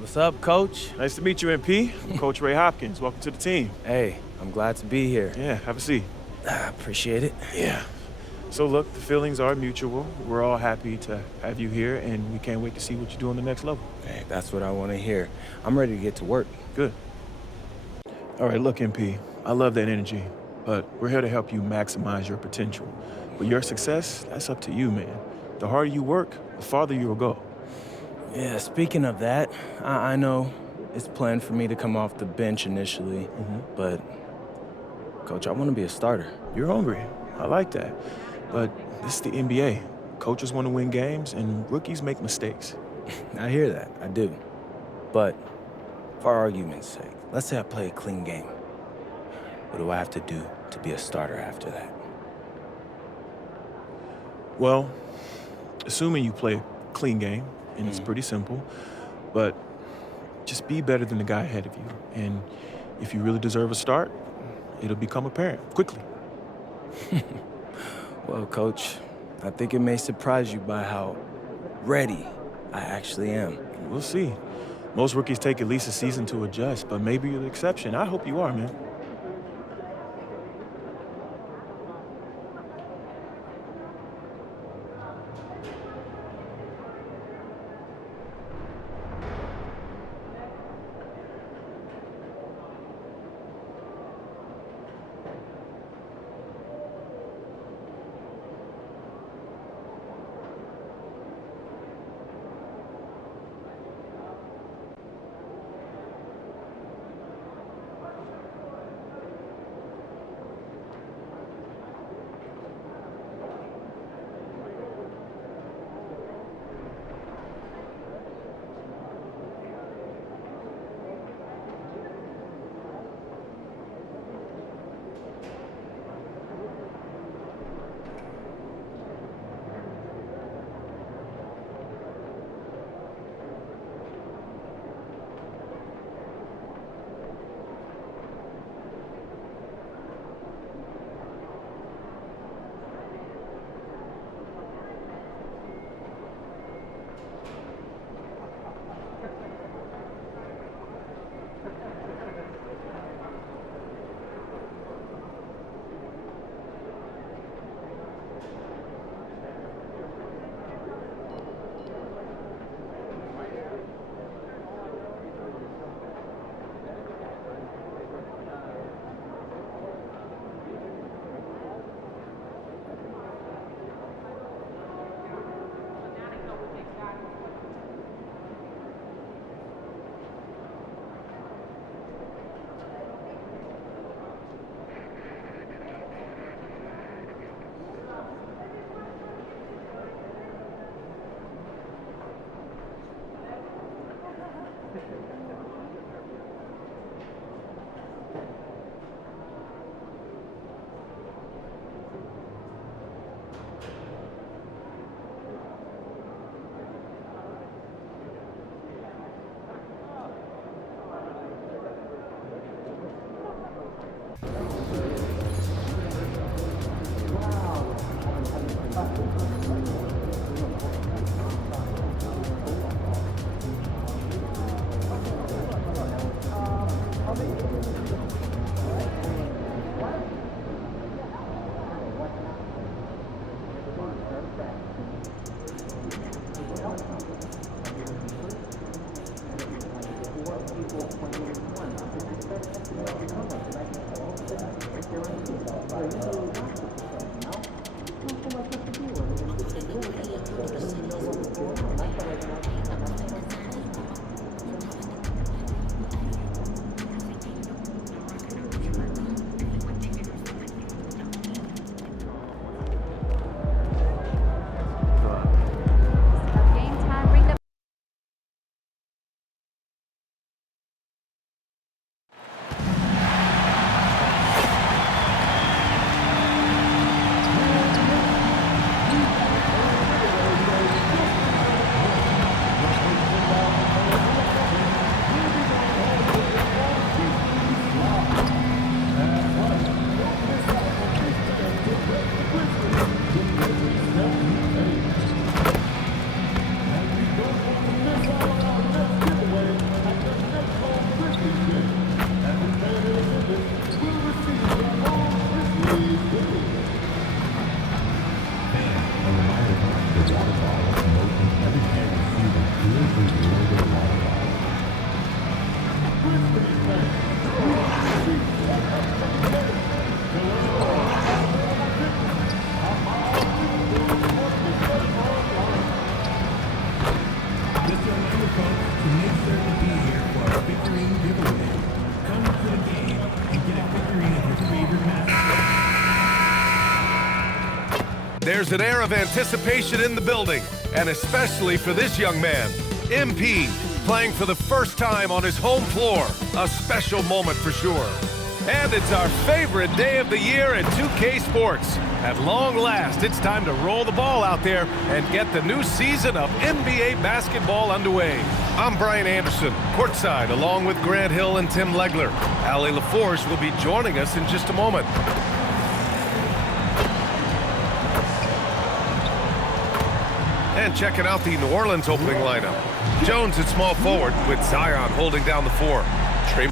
What's up, Coach? Nice to meet you, MP. I'm Coach Ray Hopkins. Welcome to the team. Hey, I'm glad to be here. Yeah, have a seat. Appreciate it. Yeah. So look, the feelings are mutual. We're all happy to have you here, and we can't wait to see what you do on the next level. Hey, that's what I want to hear. I'm ready to get to work. Good. All right, look, MP, I love that energy, but we're here to help you maximize your potential. But your success, that's up to you, man. The harder you work, the farther you'll go. Yeah, speaking of that, I know it's planned for me to come off the bench initially, but, Coach, I want to be a starter. You're hungry. I like that. But this is the NBA. Coaches want to win games, and rookies make mistakes. I hear that, I do. But, for argument's sake, let's say I play a clean game. What do I have to do to be a starter after that? Well, assuming you play a clean game, and it's pretty simple, but just be better than the guy ahead of you. And if you really deserve a start, it'll become apparent quickly. Well, Coach, I think it may surprise you by how ready I actually am. We'll see. Most rookies take at least a season to adjust, but maybe you're the exception. I hope you are, man. There's an air of anticipation in the building, and especially for this young man, MP, playing for the first time on his home floor. A special moment for sure. And it's our favorite day of the year at 2K Sports. At long last, it's time to roll the ball out there and get the new season of NBA basketball underway. I'm Brian Anderson, courtside, along with Grant Hill and Tim Legler. Allie LaForge will be joining us in just a moment. And checking out the New Orleans opening lineup. Jones at small forward with Zion holding down the 4. Trey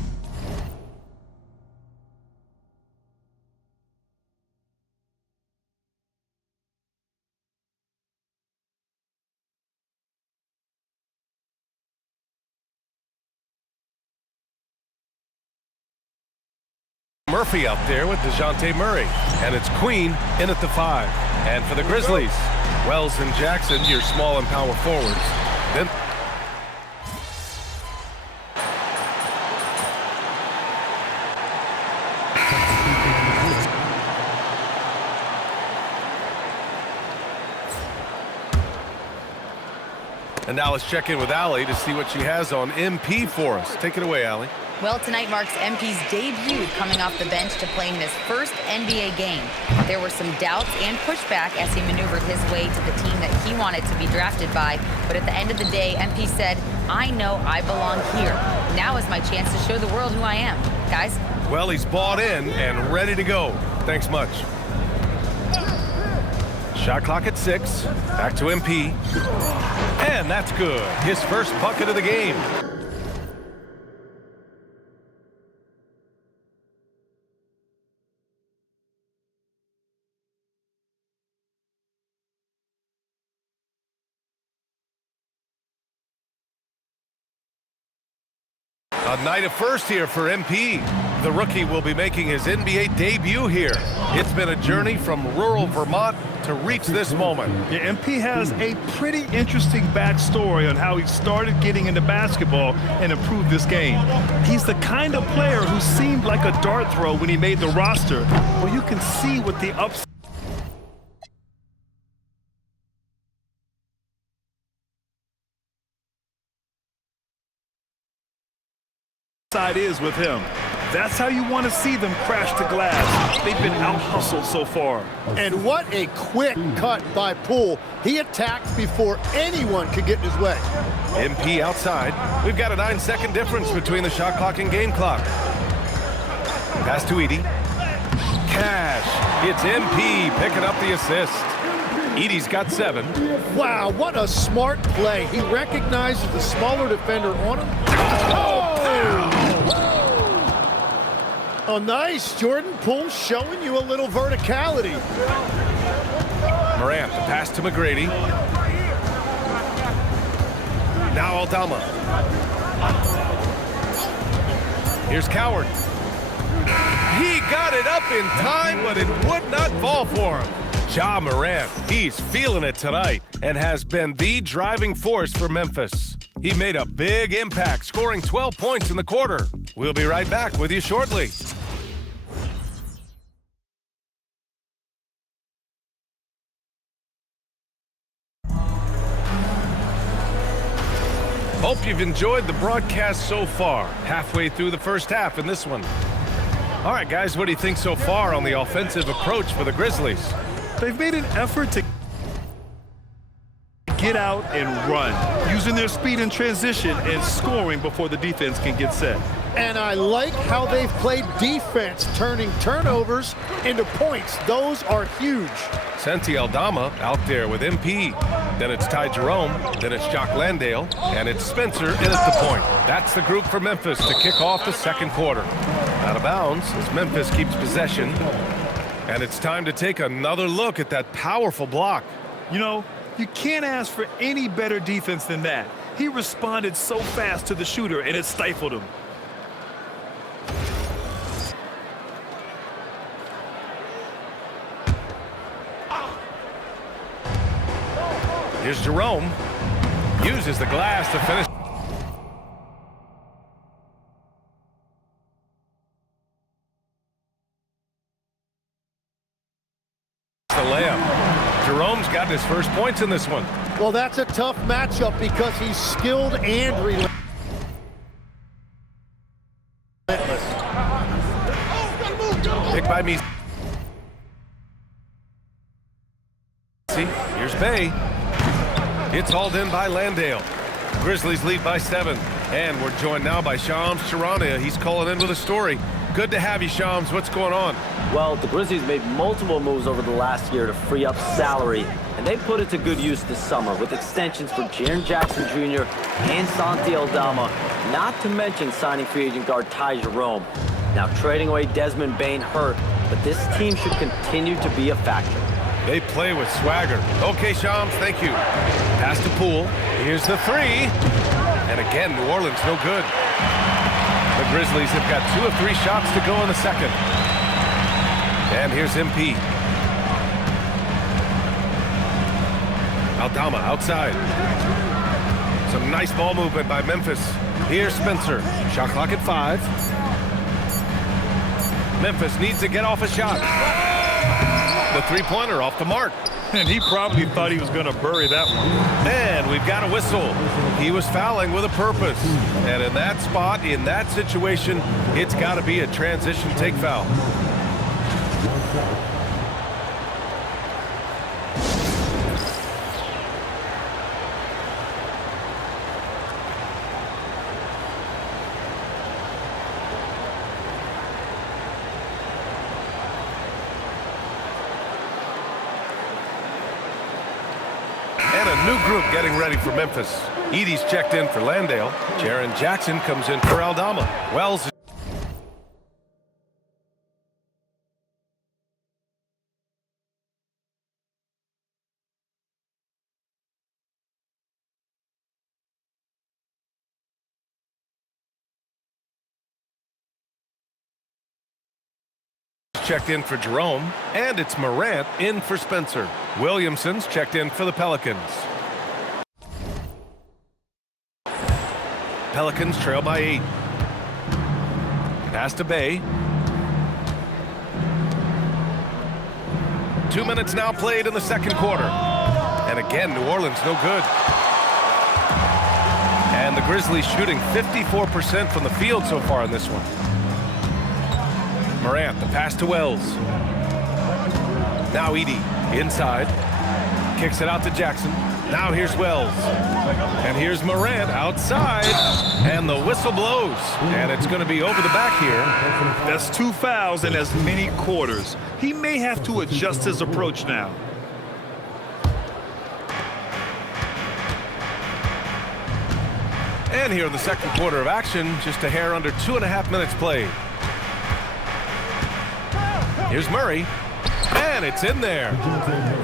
Murphy out there with DeJounte Murray. And it's Queen in at the 5. And for the Grizzlies, Wells and Jackson, your small and power forwards. Then and now let's check in with Allie to see what she has on MP for us. Take it away, Allie. Well, tonight marks MP's debut coming off the bench to play in his first NBA game. There were some doubts and pushback as he maneuvered his way to the team that he wanted to be drafted by. But at the end of the day, MP said, "I know I belong here. Now is my chance to show the world who I am." Guys? Well, he's bought in and ready to go. Thanks much. Shot clock at 6. Back to MP. And that's good. His first bucket of the game. A night of first here for MP. The rookie will be making his NBA debut here. It's been a journey from rural Vermont to reach this moment. Yeah, MP has a pretty interesting backstory on how he started getting into basketball and improved this game. He's the kind of player who seemed like a dart throw when he made the roster. Well, you can see what the upside is with him. That's how you want to see them crash to glass. They've been out-hustled so far. And what a quick cut by Poole. He attacked before anyone could get in his way. MP outside. We've got a 9-second difference between the shot clock and game clock. Pass to Edey. Cash. It's MP picking up the assist. Edey's got 7. Wow, what a smart play. He recognizes the smaller defender on him. Oh, nice. Jordan Poole showing you a little verticality. Morant, the pass to McGrady. Now Aldama. Here's Coward. He got it up in time, but it would not fall for him. Ja Morant, he's feeling it tonight and has been the driving force for Memphis. He made a big impact, scoring 12 points in the quarter. We'll be right back with you shortly. Hope you've enjoyed the broadcast so far. Halfway through the first half in this one. All right, guys, what do you think so far on the offensive approach for the Grizzlies? They've made an effort to get out and run, using their speed in transition and scoring before the defense can get set. And I like how they've played defense, turning turnovers into points. Those are huge. Santi Aldama out there with MP. Then it's Ty Jerome. Then it's Jock Landale. And it's Spencer in at the point. That's the group for Memphis to kick off the second quarter. Out of bounds as Memphis keeps possession. And it's time to take another look at that powerful block. You know, you can't ask for any better defense than that. He responded so fast to the shooter, and it stifled him. Here's Jerome. Uses the glass to finish. The layup. Jerome's gotten his first points in this one. Well, that's a tough matchup because he's skilled and relentless. Pick by me. Here's Bay. It's hauled in by Landale. Grizzlies lead by 7. And we're joined now by Shams Charania. He's calling in with a story. Good to have you, Shams. What's going on? Well, the Grizzlies made multiple moves over the last year to free up salary, and they put it to good use this summer with extensions for Jaren Jackson Jr. and Santi Aldama, not to mention signing free agent guard Ty Jerome. Now, trading away Desmond Bane hurt, but this team should continue to be a factor. They play with swagger. Okay, Shams, thank you. Pass to Poole. Here's the 3. And again, New Orleans no good. The Grizzlies have got 2 of 3 shots to go in the second. And here's MP. Aldama outside. Some nice ball movement by Memphis. Here's Spencer. Shot clock at 5. Memphis needs to get off a shot. The three-pointer off the mark. And he probably thought he was going to bury that one. And we've got a whistle. He was fouling with a purpose. And in that spot, in that situation, it's got to be a transition take foul. And a new group getting ready for Memphis. Edie's checked in for Landale. Jaren Jackson comes in for Aldama. Wells checked in for Jerome, and it's Morant in for Spencer. Williamson's checked in for the Pelicans. Pelicans trail by 8. Pass to Bay. 2 minutes now played in the second quarter. And again, New Orleans no good. And the Grizzlies shooting 54% from the field so far in this one. Morant, the pass to Wells. Now Edie, inside. Kicks it out to Jackson. Now here's Wells. And here's Morant outside. And the whistle blows. And it's going to be over the back here. That's 2 fouls in as many quarters. He may have to adjust his approach now. And here in the second quarter of action, just a hair under 2.5 minutes played. Here's Murray, and it's in there.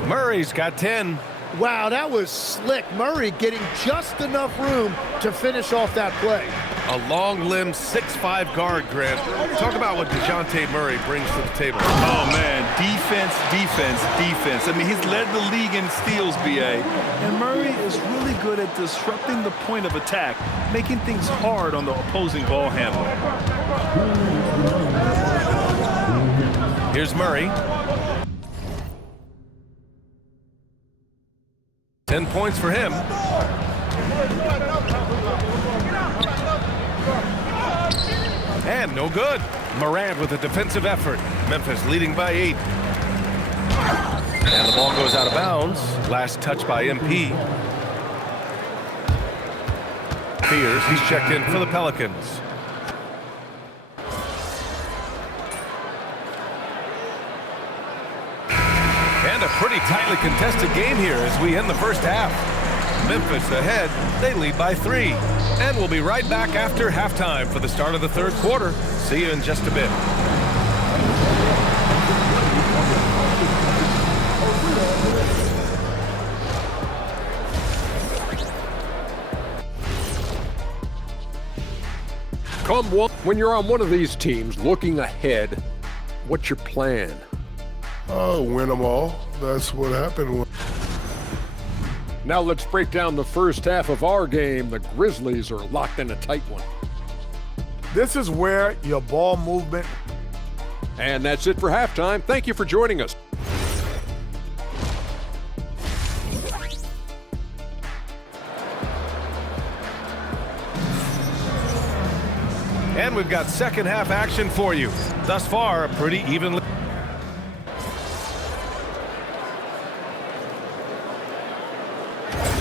Murray's got 10. Wow, that was slick. Murray getting just enough room to finish off that play. A long-limbed 6'5" guard, Grant. Talk about what DeJounte Murray brings to the table. Oh, man, defense, defense, defense. I mean, he's led the league in steals, B.A. And Murray is really good at disrupting the point of attack, making things hard on the opposing ball handler. Here's Murray. 10 points for him. And no good. Morant with a defensive effort. Memphis leading by 8. And the ball goes out of bounds. Last touch by MP. Fears, he's checked in for the Pelicans. And a pretty tightly contested game here as we end the first half. Memphis ahead, they lead by 3. And we'll be right back after halftime for the start of the third quarter. See you in just a bit. When you're on one of these teams looking ahead, what's your plan? Win them all. That's what happened. Now let's break down the first half of our game. The Grizzlies are locked in a tight one. This is where your ball movement. And that's it for halftime. Thank you for joining us. And we've got second half action for you. Thus far, a pretty evenly.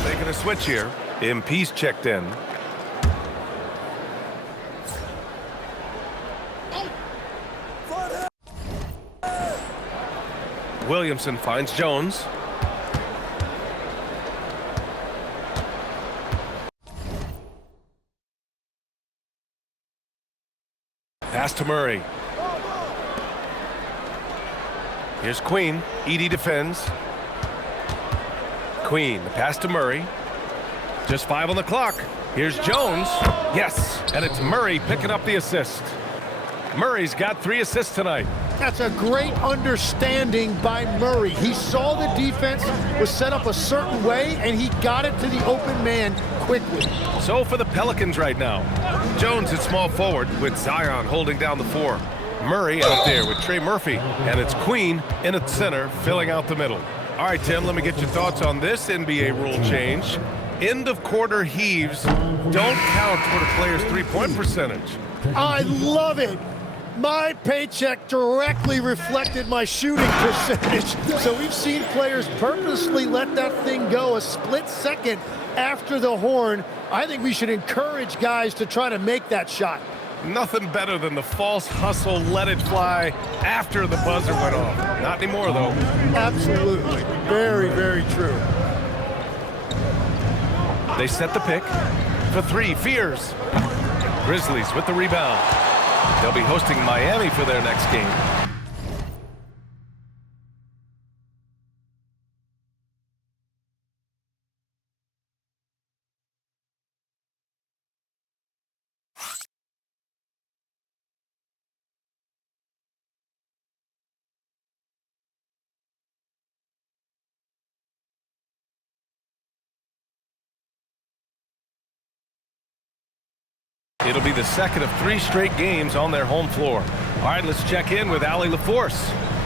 Making a switch here. MP's checked in. Williamson finds Jones. Pass to Murray. Here's Queen. Edie defends. Queen, the pass to Murray. Just 5 on the clock. Here's Jones. Yes, and it's Murray picking up the assist. Murray's got 3 assists tonight. That's a great understanding by Murray. He saw the defense was set up a certain way, and he got it to the open man quickly. So for the Pelicans right now, Jones at small forward with Zion holding down the 4. Murray out there with Trey Murphy, and it's Queen in at center filling out the middle. All right, Tim, let me get your thoughts on this NBA rule change. End of quarter heaves don't count toward a player's three-point percentage. I love it. My paycheck directly reflected my shooting percentage. So we've seen players purposely let that thing go a split second after the horn. I think we should encourage guys to try to make that shot. Nothing better than the false hustle, let it fly after the buzzer went off. Not anymore, though. Absolutely. Very, very true. They set the pick for 3. Fears. Grizzlies with the rebound. They'll be hosting Miami for their next game. It'll be the second of 3 straight games on their home floor. All right, let's check in with Allie LaForce.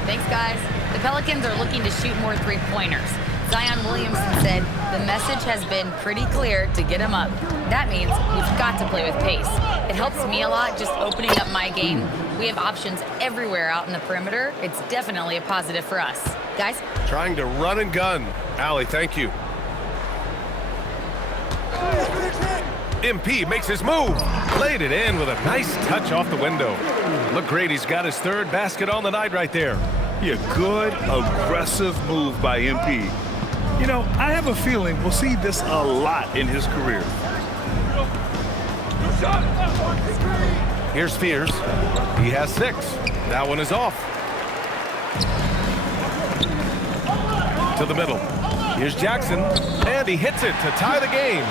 Thanks, guys. The Pelicans are looking to shoot more three-pointers. Zion Williamson said the message has been pretty clear to get him up. That means we've got to play with pace. It helps me a lot just opening up my game. We have options everywhere out in the perimeter. It's definitely a positive for us. Guys? Trying to run and gun. Allie, thank you. MP makes his move. Laid it in with a nice touch off the window. McGrady's got his 3rd basket on the night right there. Yeah, good, aggressive move by MP. You know, I have a feeling we'll see this a lot in his career. Here's Fears. He has 6. That one is off. To the middle. Here's Jackson, and he hits it to tie the game.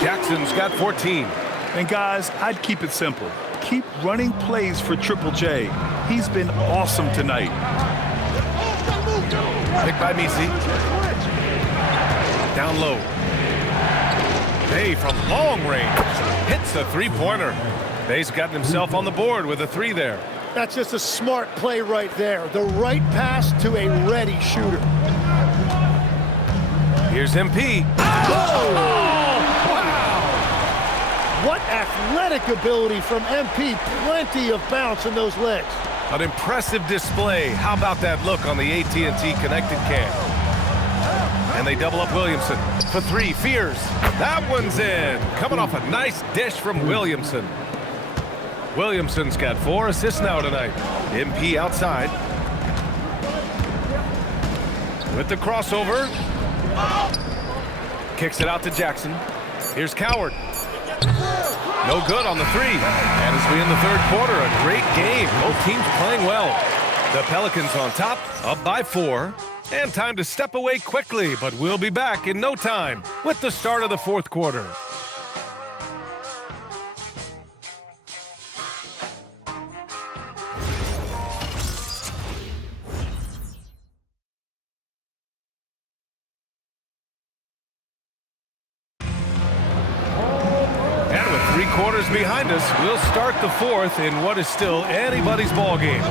Jackson's got 14. And guys, I'd keep it simple. Keep running plays for Triple J. He's been awesome tonight. Picked by Misi. Down low. Bay from long range. Hits a 3-pointer. Bay's gotten himself on the board with a 3 there. That's just a smart play right there. The right pass to a ready shooter. Here's MP. What athletic ability from MP. Plenty of bounce in those legs. An impressive display. How about that look on the AT&T connected cam? And they double up Williamson for 3. Fears. That one's in. Coming off a nice dish from Williamson. Williamson's got 4 assists now tonight. MP outside. With the crossover. Kicks it out to Jackson. Here's Coward. No good on the 3. And as we in the 3rd quarter, a great game. Both teams playing well. The Pelicans on top, up by 4. And time to step away quickly, but we'll be back in no time with the start of the 4th quarter. Quarters behind us, we'll start the 4th in what is still anybody's ball game.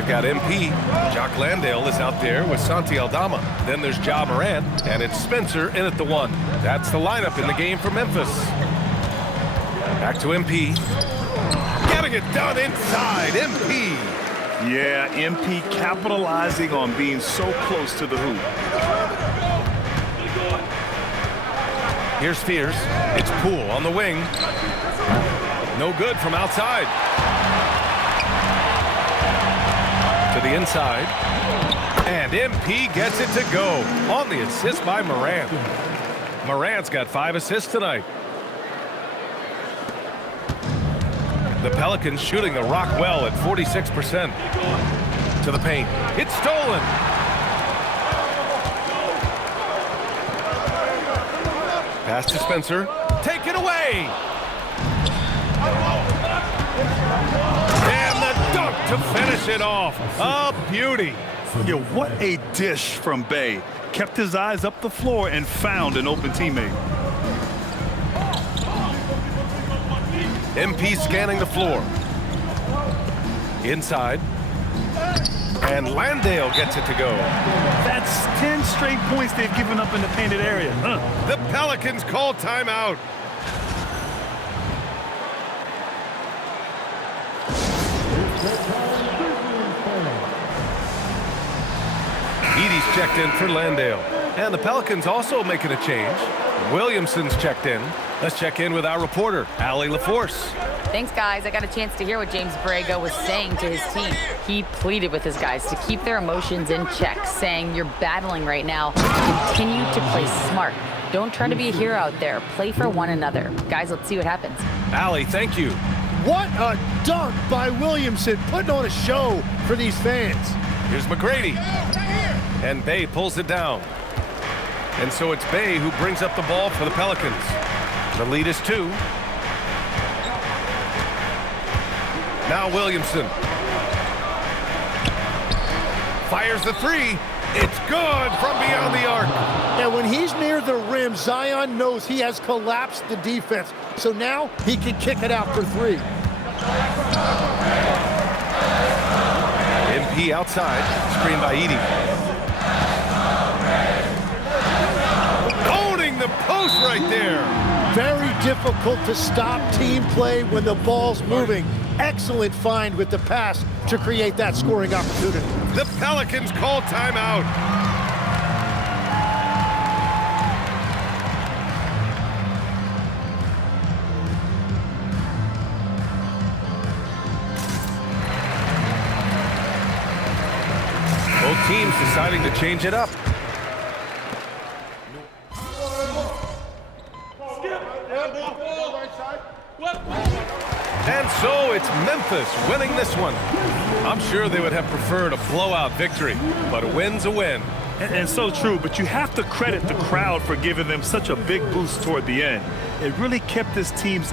They've got MP. Jock Landale is out there with Santi Aldama. Then there's Ja Morant, and it's Spencer in at the 1. That's the lineup in the game for Memphis. Back to MP. Getting it done inside, MP. Yeah, MP capitalizing on being so close to the hoop. Here's Fears. It's Poole on the wing. No good from outside. To the inside. And MP gets it to go on the assist by Morant. Morant's got 5 assists tonight. The Pelicans shooting the rock well at 46%. To the paint. It's stolen. Pass to Spencer. Take it away. And the dunk to finish it off. A beauty. Yeah, what a dish from Bey. Kept his eyes up the floor and found an open teammate. MP scanning the floor. Inside. And Landale gets it to go. That's 10 straight points they've given up in the painted area. The Pelicans call timeout. Edie's checked in for Landale. And the Pelicans also making a change. Williamson's checked in. Let's check in with our reporter, Allie LaForce. Thanks, guys. I got a chance to hear what James Borrego was saying to his team. He pleaded with his guys to keep their emotions in check, saying, "You're battling right now. Continue to play smart. Don't try to be a hero out there. Play for one another." Guys, let's see what happens. Allie, thank you. What a dunk by Williamson, putting on a show for these fans. Here's McGrady. And Bey pulls it down. And so it's Bey who brings up the ball for the Pelicans. The lead is 2. Now Williamson. Fires the 3. It's good from beyond the arc. And when he's near the rim, Zion knows he has collapsed the defense. So now he can kick it out for 3. MP outside. Screened by Edie. Owning the post right there. Very difficult to stop team play when the ball's moving. Excellent find with the pass to create that scoring opportunity. The Pelicans call timeout. Both teams deciding to change it up. And so it's Memphis winning this one. I'm sure they would have preferred a blowout victory, but a win's a win. And so true, but you have to credit the crowd for giving them such a big boost toward the end. It really kept this team's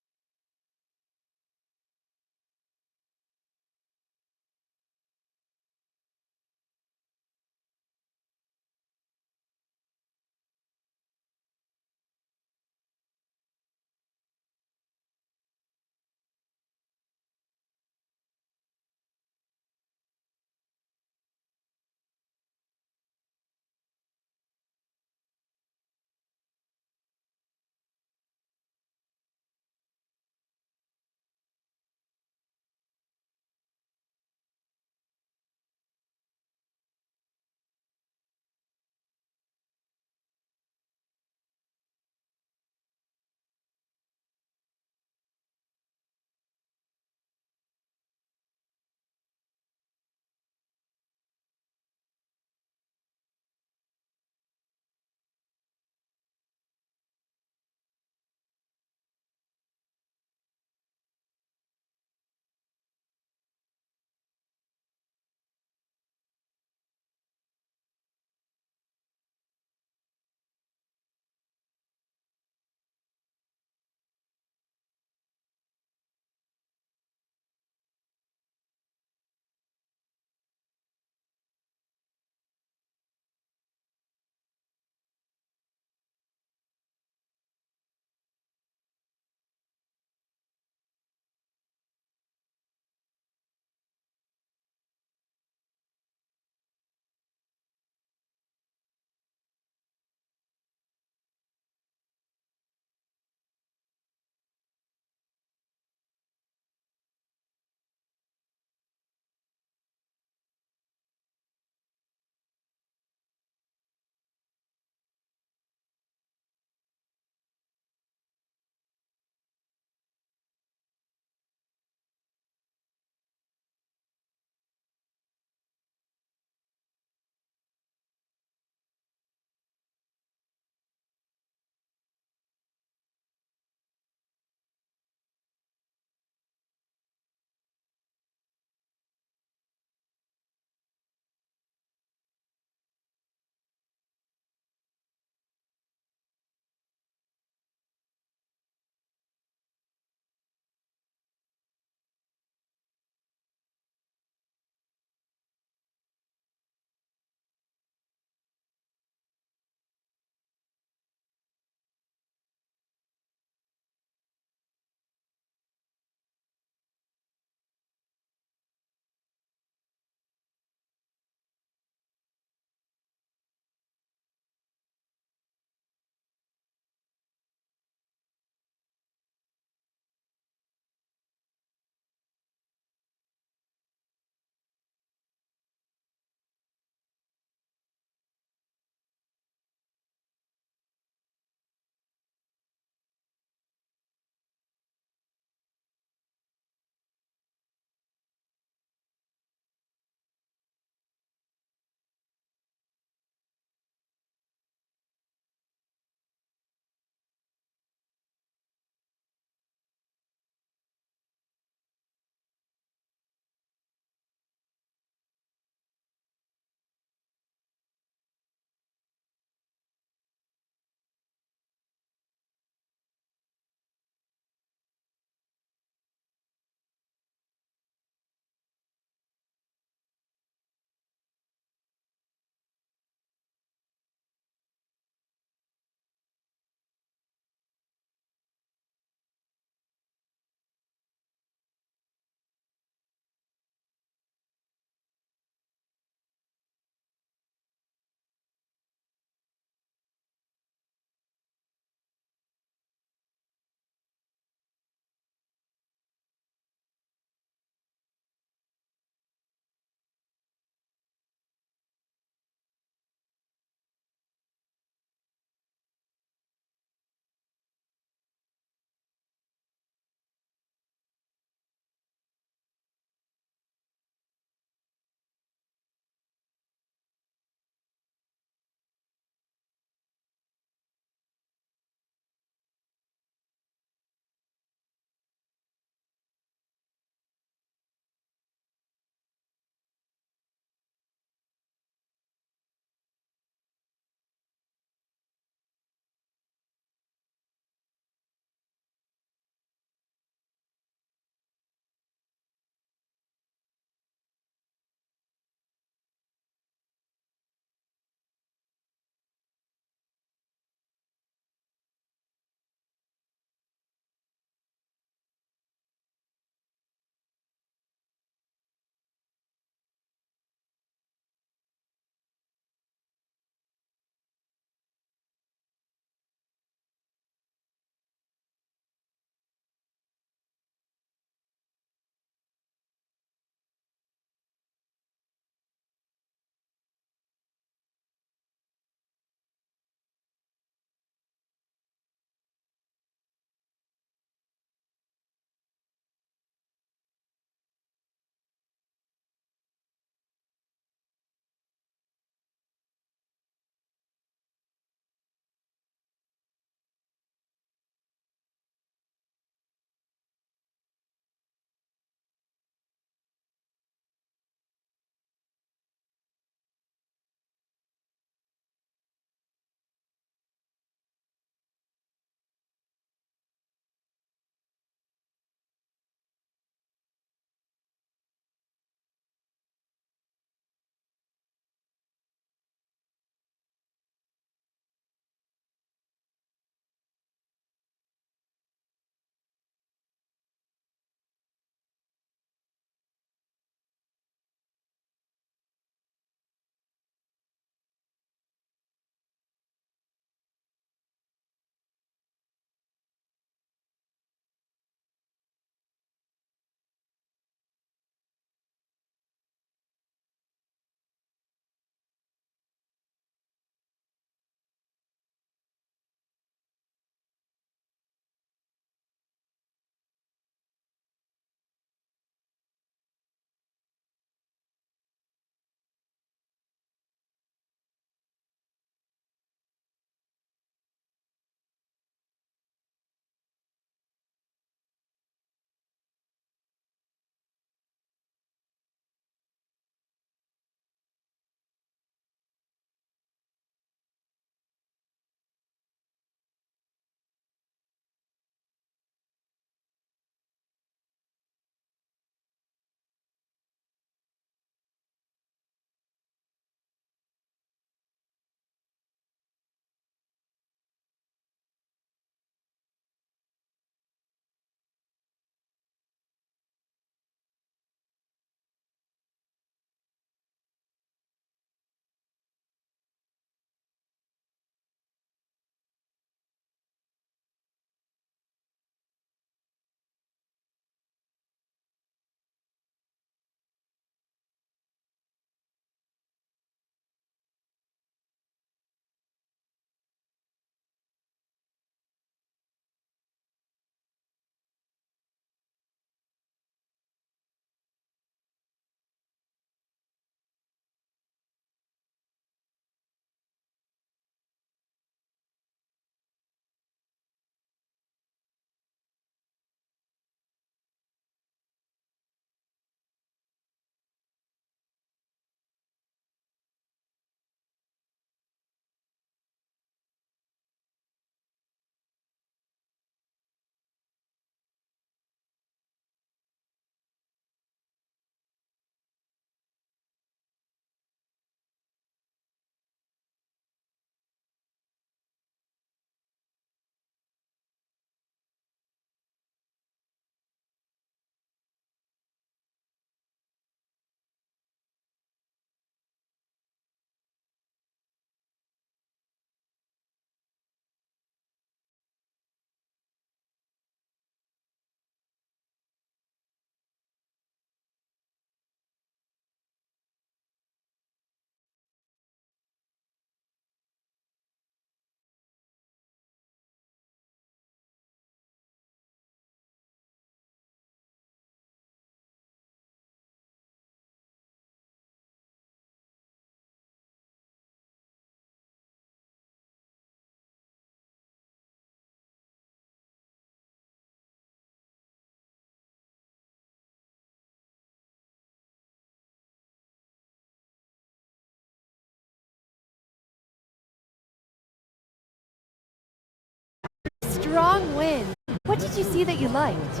strong win. What did you see that you liked?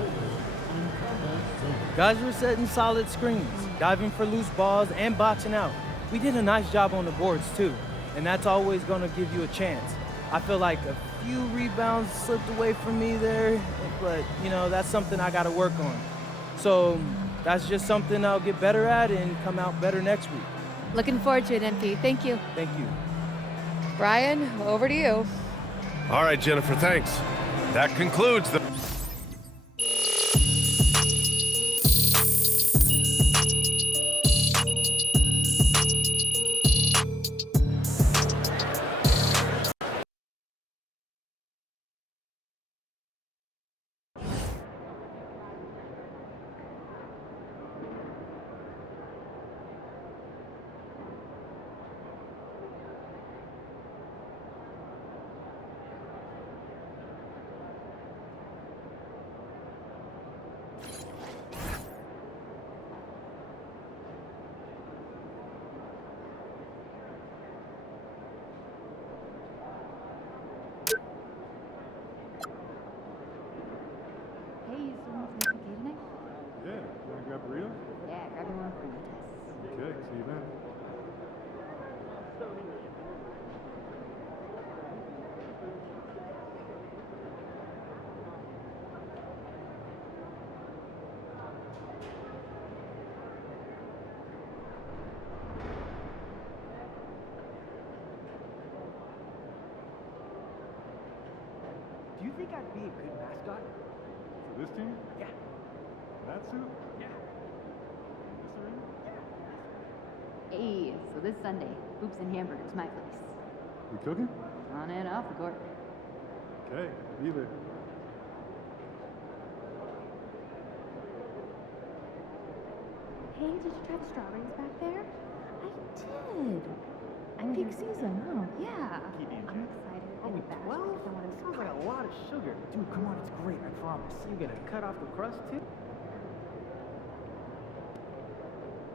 Guys were setting solid screens, diving for loose balls, and boxing out. We did a nice job on the boards, too, and that's always going to give you a chance. I feel like a few rebounds slipped away from me there, but, you know, that's something I got to work on. So that's just something I'll get better at and come out better next week. Looking forward to it, MP. Thank you. Thank you. Brian, over to you. All right, Jennifer, thanks. That concludes the... Hey, you still want to play okay tonight? Yeah, you want to grab burritos? Yeah, grab me one for me. Okay, see you then. Do you think I'd be a good mascot? For this team? Yeah. That suit? Yeah. This arena? Hey, so this Sunday, hoops and hamburgers, my place. We cooking? On and off the court. Okay, be there. Hey, did you try the strawberries back there? I did. I'm peak season, huh? Yeah. Keep being I'm excited to Are we get back. 12? I want to Sounds like a lot of sugar. Dude, come on, it's great, I promise. You gonna cut off the crust, too?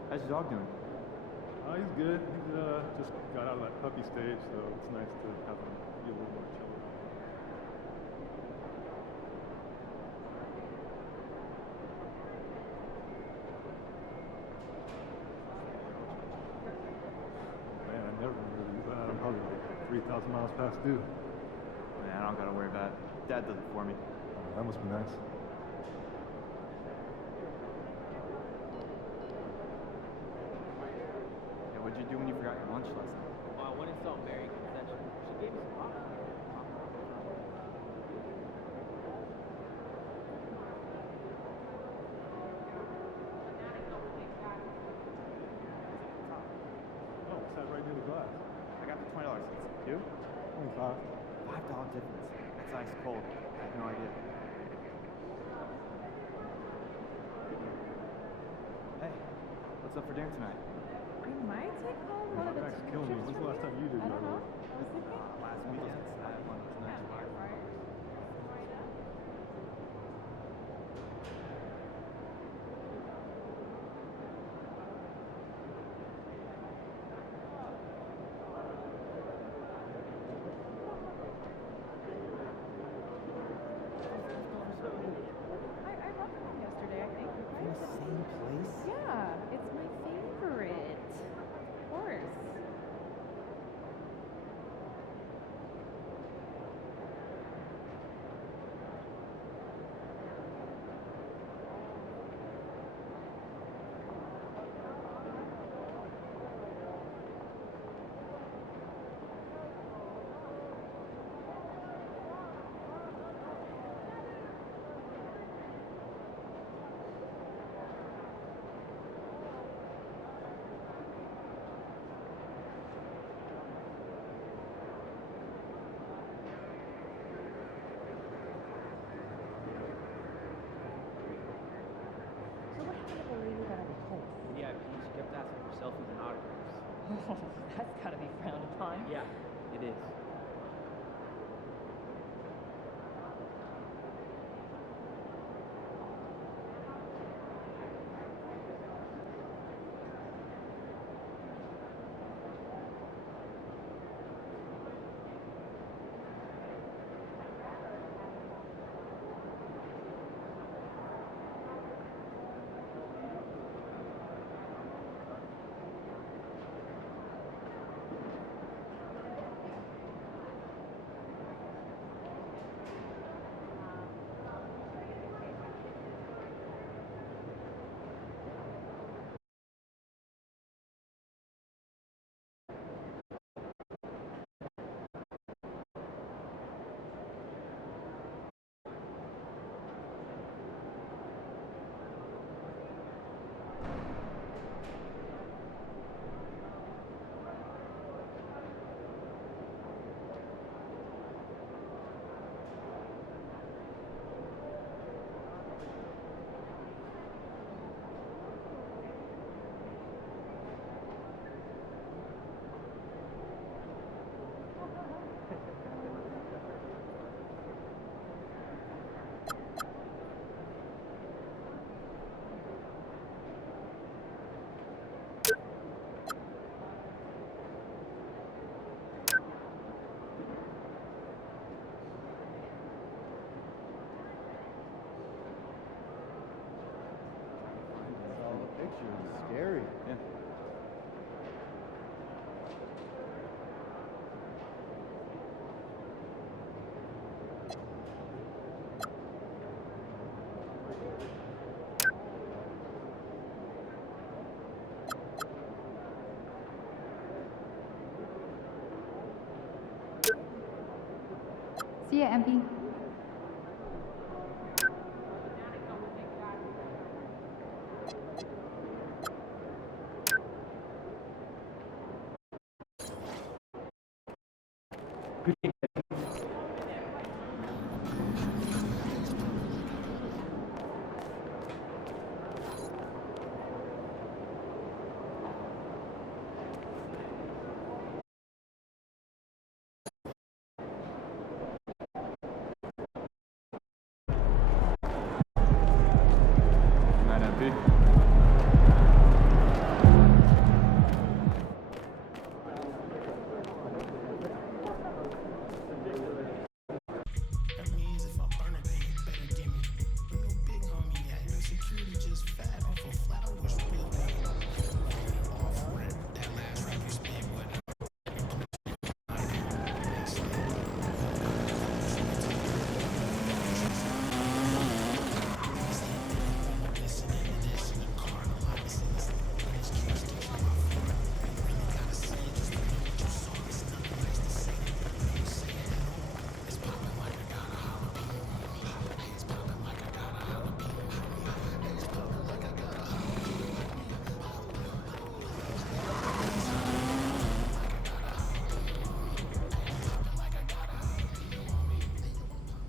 How's your dog doing? Oh, he's good. He's just got out of that puppy stage, so it's nice to have him be a little more chill. Man, I never really use that. I'm probably like 3,000 miles past due. Man, I don't gotta worry about it. Dad does it for me. That must be nice. Yeah, what'd you do when you forgot your lunch last night? Well, I went and saw Mary concession. She gave me some popcorn. Oh, it's that right near the glass. I got the $20 seats. You? 25. $5 difference. That's ice cold. I had no idea. Hey, what's up for dinner tonight? I might take home one of the Max killed me. When's the last time you did I don't yoga? know. I was thinking. Last weekend. I had one of those nights. Air fryers. I brought them home yesterday, I think. In the same place? Yeah, it's my favorite. Of course. So what happened to the lady that I was told? Yeah, she kept asking for selfies and autographs. Oh, that's gotta be frowned upon. Yeah, it is. See ya, MP.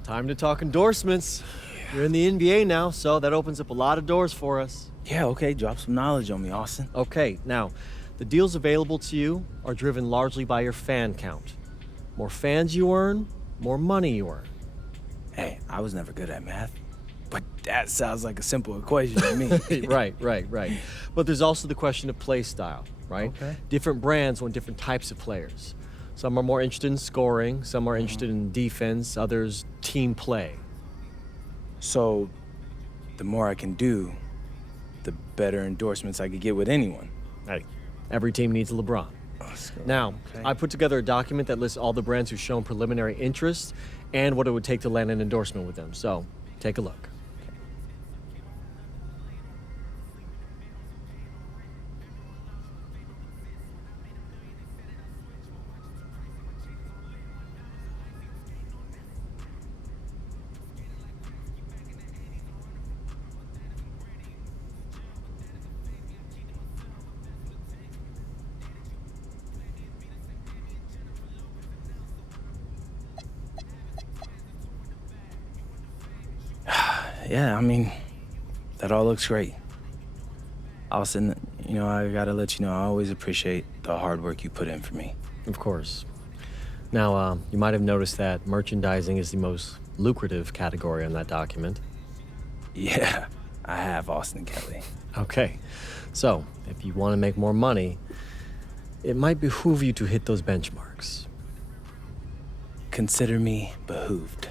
Time to talk endorsements. You're in the NBA now, so that opens up a lot of doors for us. Yeah, okay, drop some knowledge on me, Austin. Okay, now, the deals available to you are driven largely by your fan count. More fans you earn, more money you earn. Hey, I was never good at math, but that sounds like a simple equation to me. Right. But there's also the question of play style, right? Okay. Different brands want different types of players. Some are more interested in scoring, some are interested in defense, others team play. So, the more I can do, the better endorsements I could get with anyone. Hey, every team needs a LeBron. Now, okay. I put together a document that lists all the brands who've shown preliminary interest and what it would take to land an endorsement with them. So, take a look. Yeah, I mean, that all looks great. Austin, I gotta let you know, I always appreciate the hard work you put in for me. Of course. Now, you might have noticed that merchandising is the most lucrative category on that document. Yeah, I have, Austin Kelly. Okay, so if you want to make more money, it might behoove you to hit those benchmarks. Consider me behooved.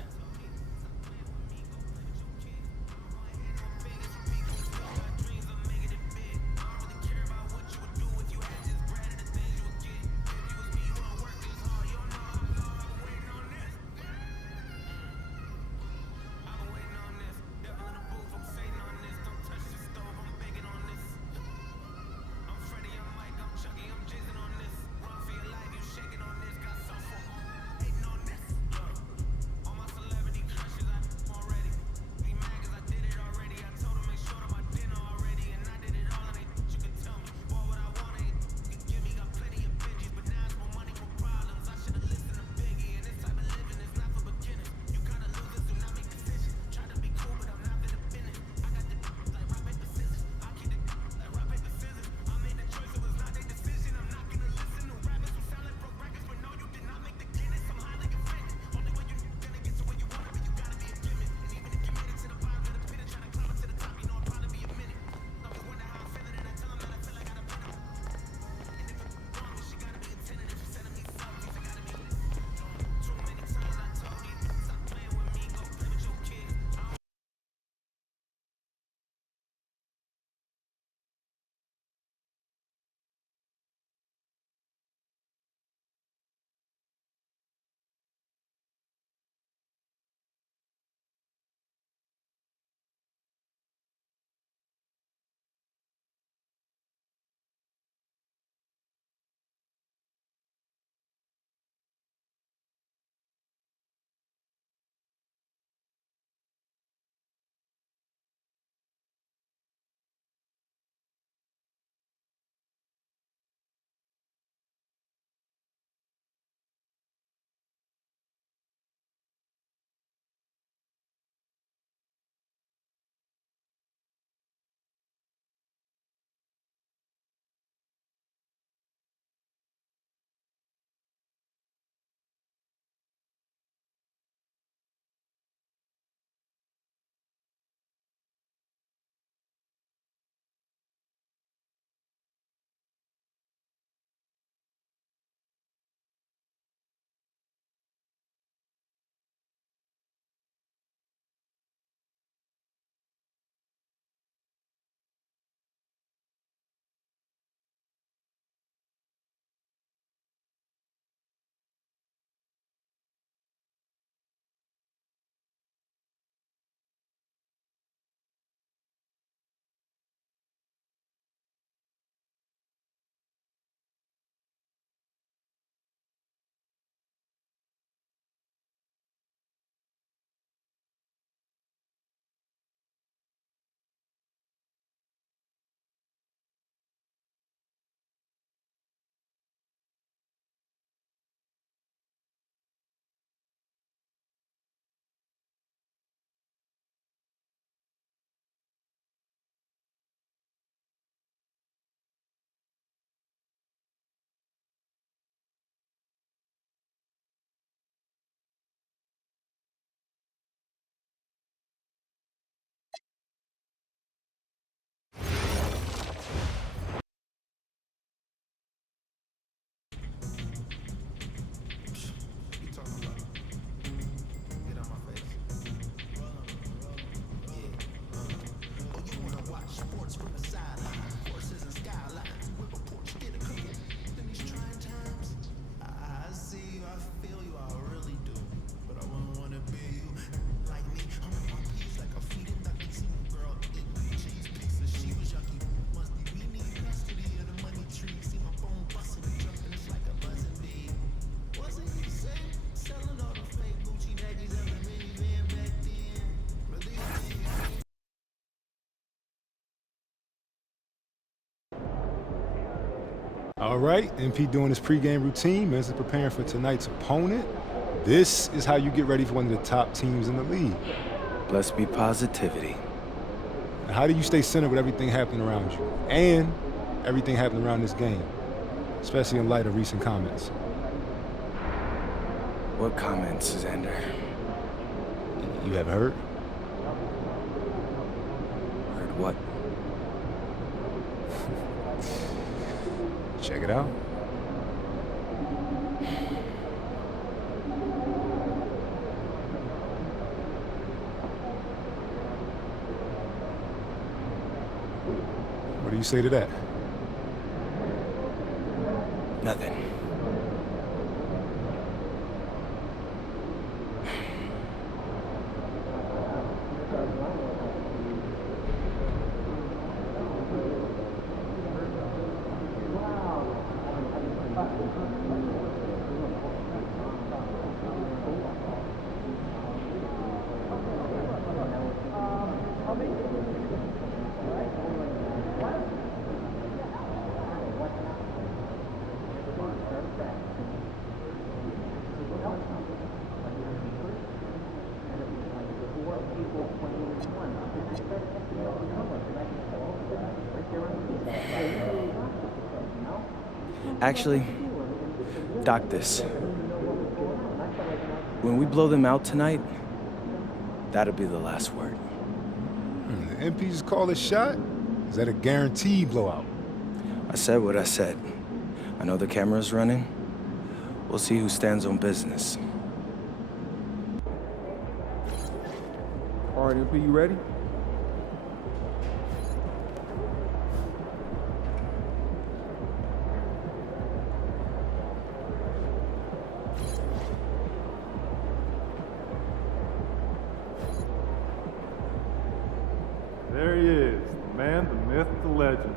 All right, MP doing his pregame routine. Men's is preparing for tonight's opponent. This is how you get ready for one of the top teams in the league. Bless be positivity. Now, how do you stay centered with everything happening around you and everything happening around this game, especially in light of recent comments? What comments, Xander? You haven't heard? Heard what? Check it out. What do you say to that? Nothing. Actually, dock this. When we blow them out tonight, that'll be the last word. The MP just called a shot? Is that a guaranteed blowout? I said what I said. I know the camera's running. We'll see who stands on business. All right, MP, you ready? There he is, the man, the myth, the legend.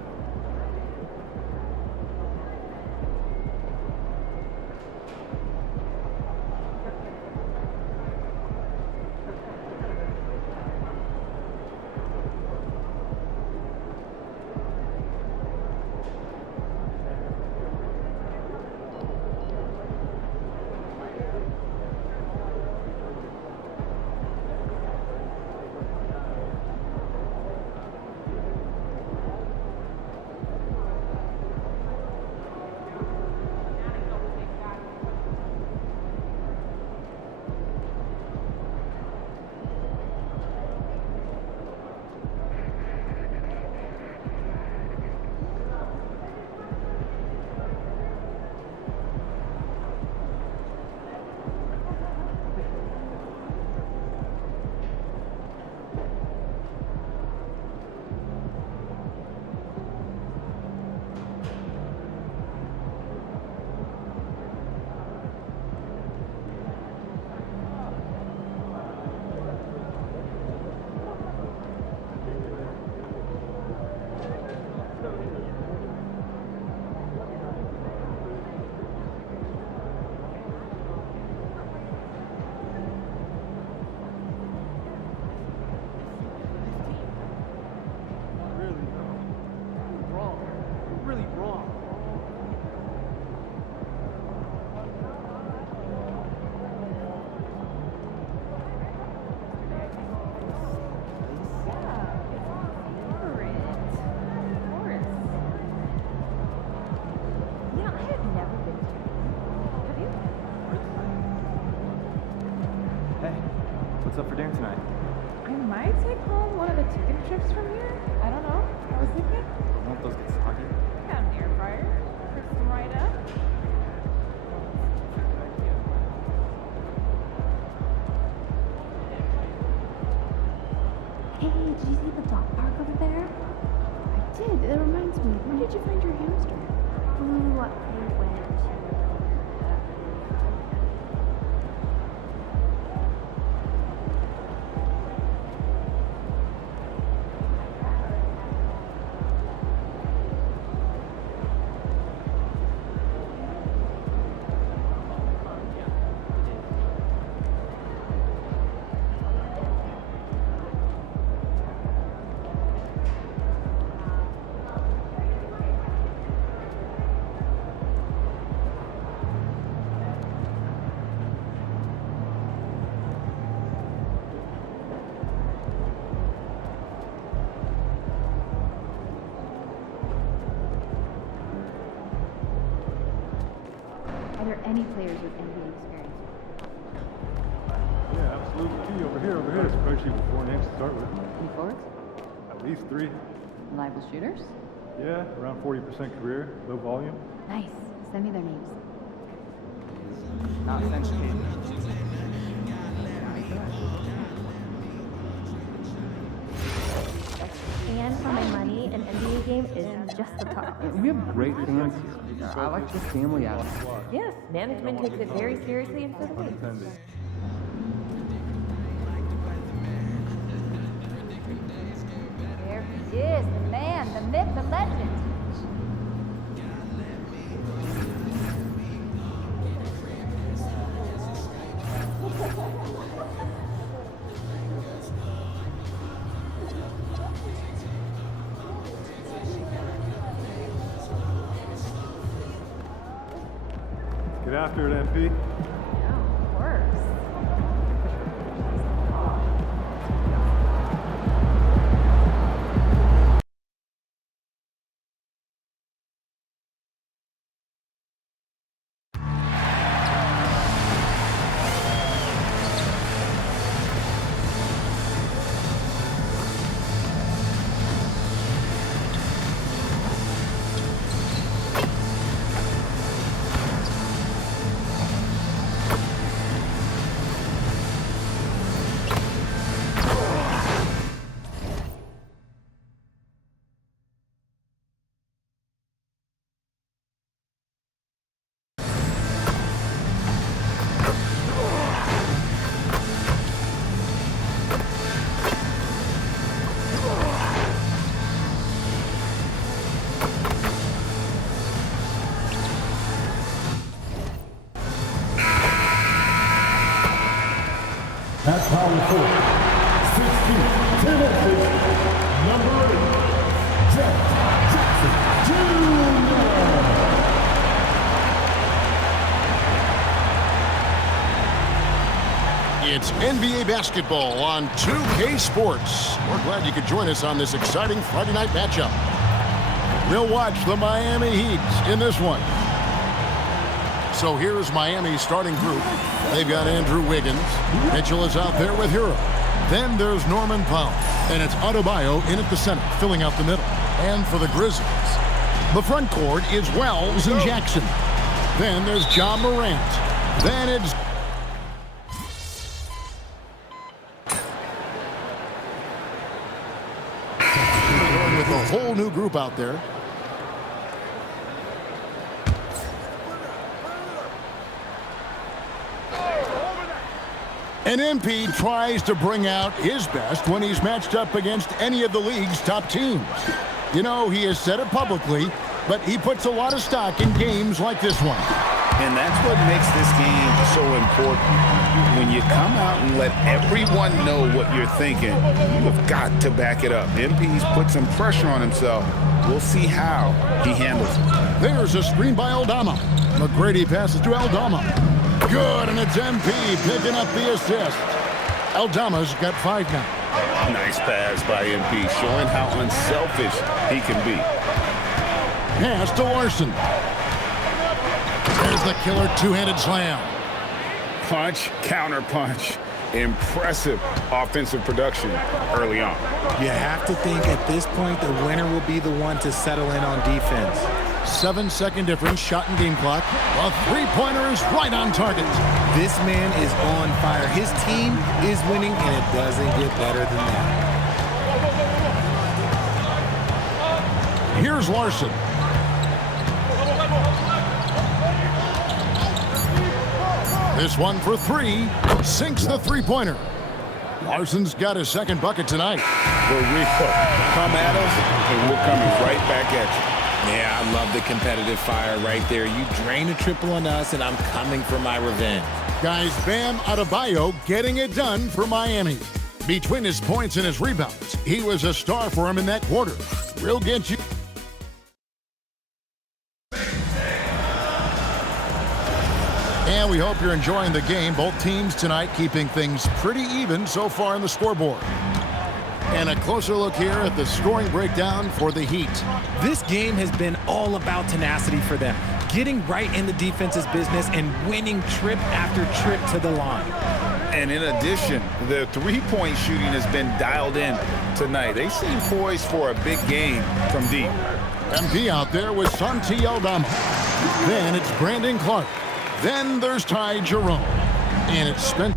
What's up for dinner tonight? I might take home one of the chicken strips from here. I don't know. I was thinking. Won't those get soggy? I got an air fryer. Fix them right up. Hey, did you see the dog park over there? I did. That reminds me. Where did you find your hamster? Ooh, I went. any players with NBA experience? Yeah, absolutely. Over here. Especially with 4 names to start with. Any forwards? At least 3. Reliable shooters? Yeah, around 40% career, low volume. Nice. Send me their names. Thanks, Kate. And for my money, an NBA game is just the top. We have great fans here. I like the family atmosphere. Yes, management takes it very seriously and so do we. There he is, the man, the myth, the legend. Get after it, MP. Of course. At power forward, 16, Memphis, number 8, Jackson Jr. It's NBA basketball on 2K Sports. We're glad you could join us on this exciting Friday night matchup. We'll watch the Miami Heat in this one. So here's Miami's starting group. They've got Andrew Wiggins. Mitchell is out there with Hero. Then there's Norman Powell. And it's Adebayo in at the center, filling out the middle. And for the Grizzlies, the front court is Wells and Jackson. Then there's John Morant. Then it's going with a whole new group out there. And MP tries to bring out his best when he's matched up against any of the league's top teams. You know, he has said it publicly, but he puts a lot of stock in games like this one. And that's what makes this game so important. When you come out and let everyone know what you're thinking, you have got to back it up. MP's put some pressure on himself. We'll see how he handles it. There's a screen by Aldama. McGrady passes to Aldama. Good, and it's MP picking up the assist. Aldama's got 5 now. Nice pass by MP, showing how unselfish he can be. Pass to Larson. There's the killer two-handed slam. Punch, counter punch. Impressive offensive production early on. You have to think at this point the winner will be the one to settle in on defense. 7-second difference, shot and game clock. A three-pointer is right on target. This man is on fire. His team is winning, and it doesn't get better than that. Here's Larson. This one for 3. Sinks the three-pointer. Larson's got his second bucket tonight. Here we go. Come at us, and we're coming right back at you. Yeah, I love the competitive fire right there. You drain a triple on us, and I'm coming for my revenge. Guys, Bam Adebayo getting it done for Miami. Between his points and his rebounds, he was a star for him in that quarter. We'll get you. And we hope you're enjoying the game. Both teams tonight keeping things pretty even so far in the scoreboard. And a closer look here at the scoring breakdown for the Heat. This game has been all about tenacity for them. getting right in the defense's business and winning trip after trip to the line. And in addition, the three-point shooting has been dialed in tonight. They seem poised for a big game from deep. MP out there with Santi Aldama. Then it's Brandon Clark. Then there's Ty Jerome. And it's Spencer.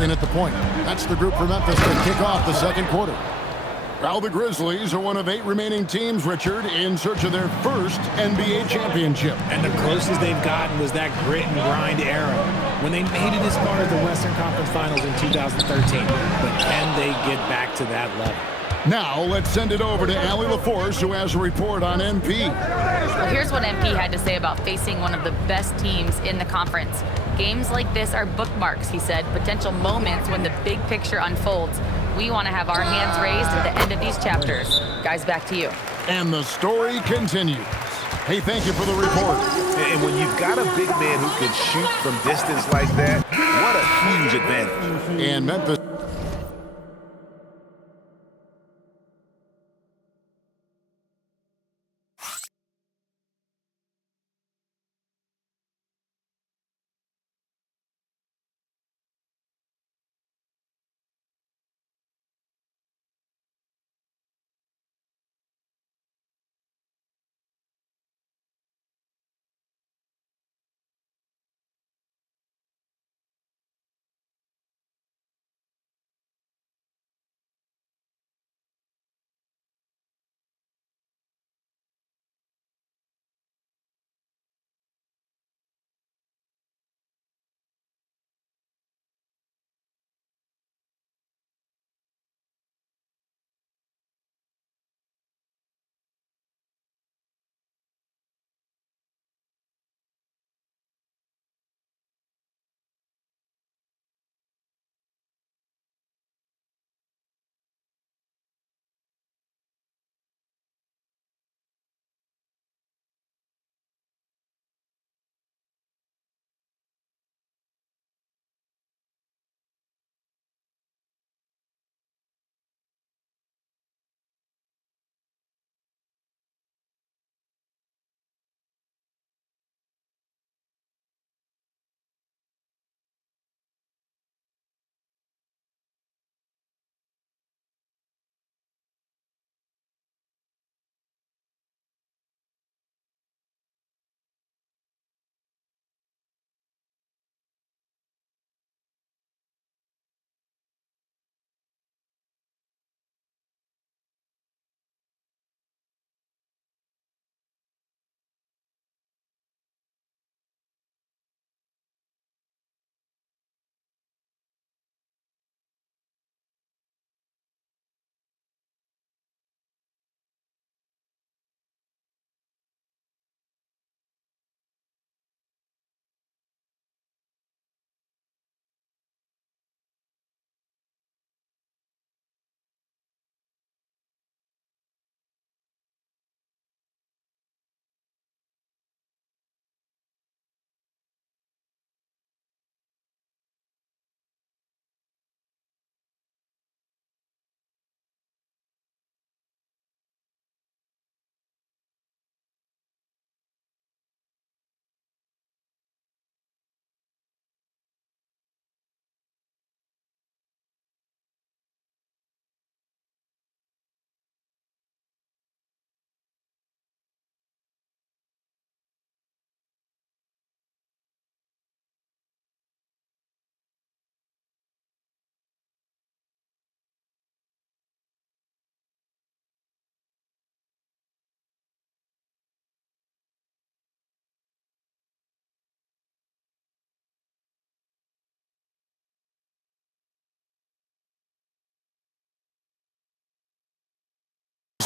In at the point. That's the group for Memphis to kick off the second quarter. Now the Grizzlies are one of 8 remaining teams, Richard, in search of their first NBA championship. And the closest they've gotten was that grit and grind era when they made it as far as the Western Conference Finals in 2013. But can they get back to that level? Now let's send it over to Allie LaForce, who has a report on MP. Well, here's what MP had to say about facing one of the best teams in the conference. Games like this are bookmarks, he said, potential moments when the big picture unfolds. We want to have our hands raised at the end of these chapters. Guys, back to you. And the story continues. Hey, thank you for the report. And when you've got a big man who can shoot from distance like that, what a huge advantage. And Memphis.